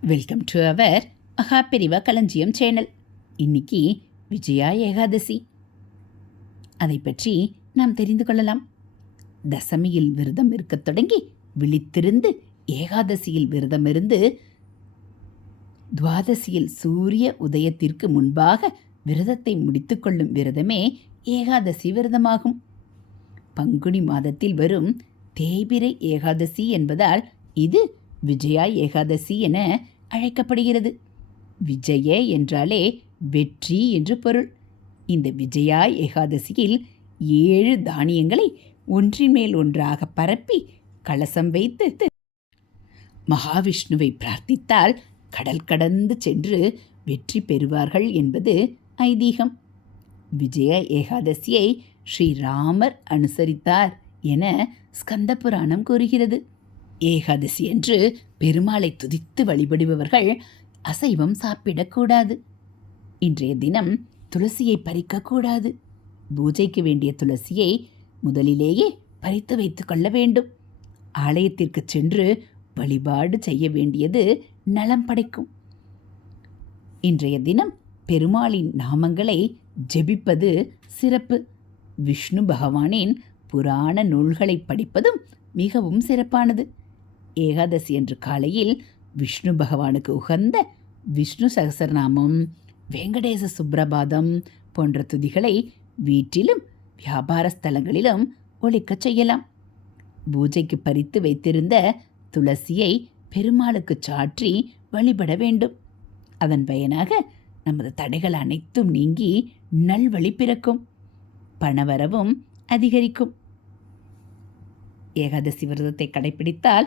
Welcome to our Maha Periyava களஞ்சியம் channel இன்னைக்கு விஜயா ஏகாதசி அதை பற்றி நாம் தெரிந்து கொள்ளலாம் தசமியில் விரதம் இருக்கத் தொடங்கி விழித்திருந்து ஏகாதசியில் விரதம் இருந்து துவாதசியில் சூரிய உதயத்திற்கு முன்பாக விரதத்தை முடித்துக்கொள்ளும் விரதமே ஏகாதசி விரதமாகும் பங்குனி மாதத்தில் வரும் தேய்பிரை ஏகாதசி என்பதால் இது விஜயா ஏகாதசி என அழைக்கப்படுகிறது. விஜய என்றாலே வெற்றி என்று பொருள். இந்த விஜயா ஏகாதசியில் ஏழு தானியங்களை ஒன்றின் மேல் ஒன்றாக பரப்பி கலசம் வைத்து மகாவிஷ்ணுவை பிரார்த்தித்தால் கடல் கடந்து சென்று வெற்றி பெறுவார்கள் என்பது ஐதீகம். விஜய ஏகாதசியை ஸ்ரீராமர் அனுசரித்தார் என ஸ்கந்த புராணம் கூறுகிறது. ஏகாதசி என்று பெருமாளை துதித்து வழிபடுபவர்கள் அசைவம் சாப்பிடக்கூடாது. இன்றைய தினம் துளசியை பறிக்கக்கூடாது. பூஜைக்கு வேண்டிய துளசியை முதலிலேயே பறித்து வைத்து கொள்ள வேண்டும். ஆலயத்திற்கு சென்று வழிபாடு செய்ய வேண்டியது நலம் படைக்கும். இன்றைய தினம் பெருமாளின் நாமங்களை ஜெபிப்பது சிறப்பு. விஷ்ணு பகவானின் புராண நூல்களை படிப்பதும் மிகவும் சிறப்பானது. ஏகாதசி அன்று காலையில் விஷ்ணு பகவானுக்கு உகந்த விஷ்ணு சகசரநாமம் வெங்கடேச சுப்ரபாதம் போன்ற துதிகளை வீட்டிலும் வியாபார ஸ்தலங்களிலும் ஒழிக்கச் செய்யலாம். பூஜைக்கு பறித்து வைத்திருந்த துளசியை பெருமாளுக்கு சாற்றி வழிபட வேண்டும். அதன் பயனாக நமது தடைகள் அனைத்தும் நீங்கி நல்வழி பிறக்கும் பணவரவும் அதிகரிக்கும். ஏகாதசி விரதத்தை கடைபிடித்தால்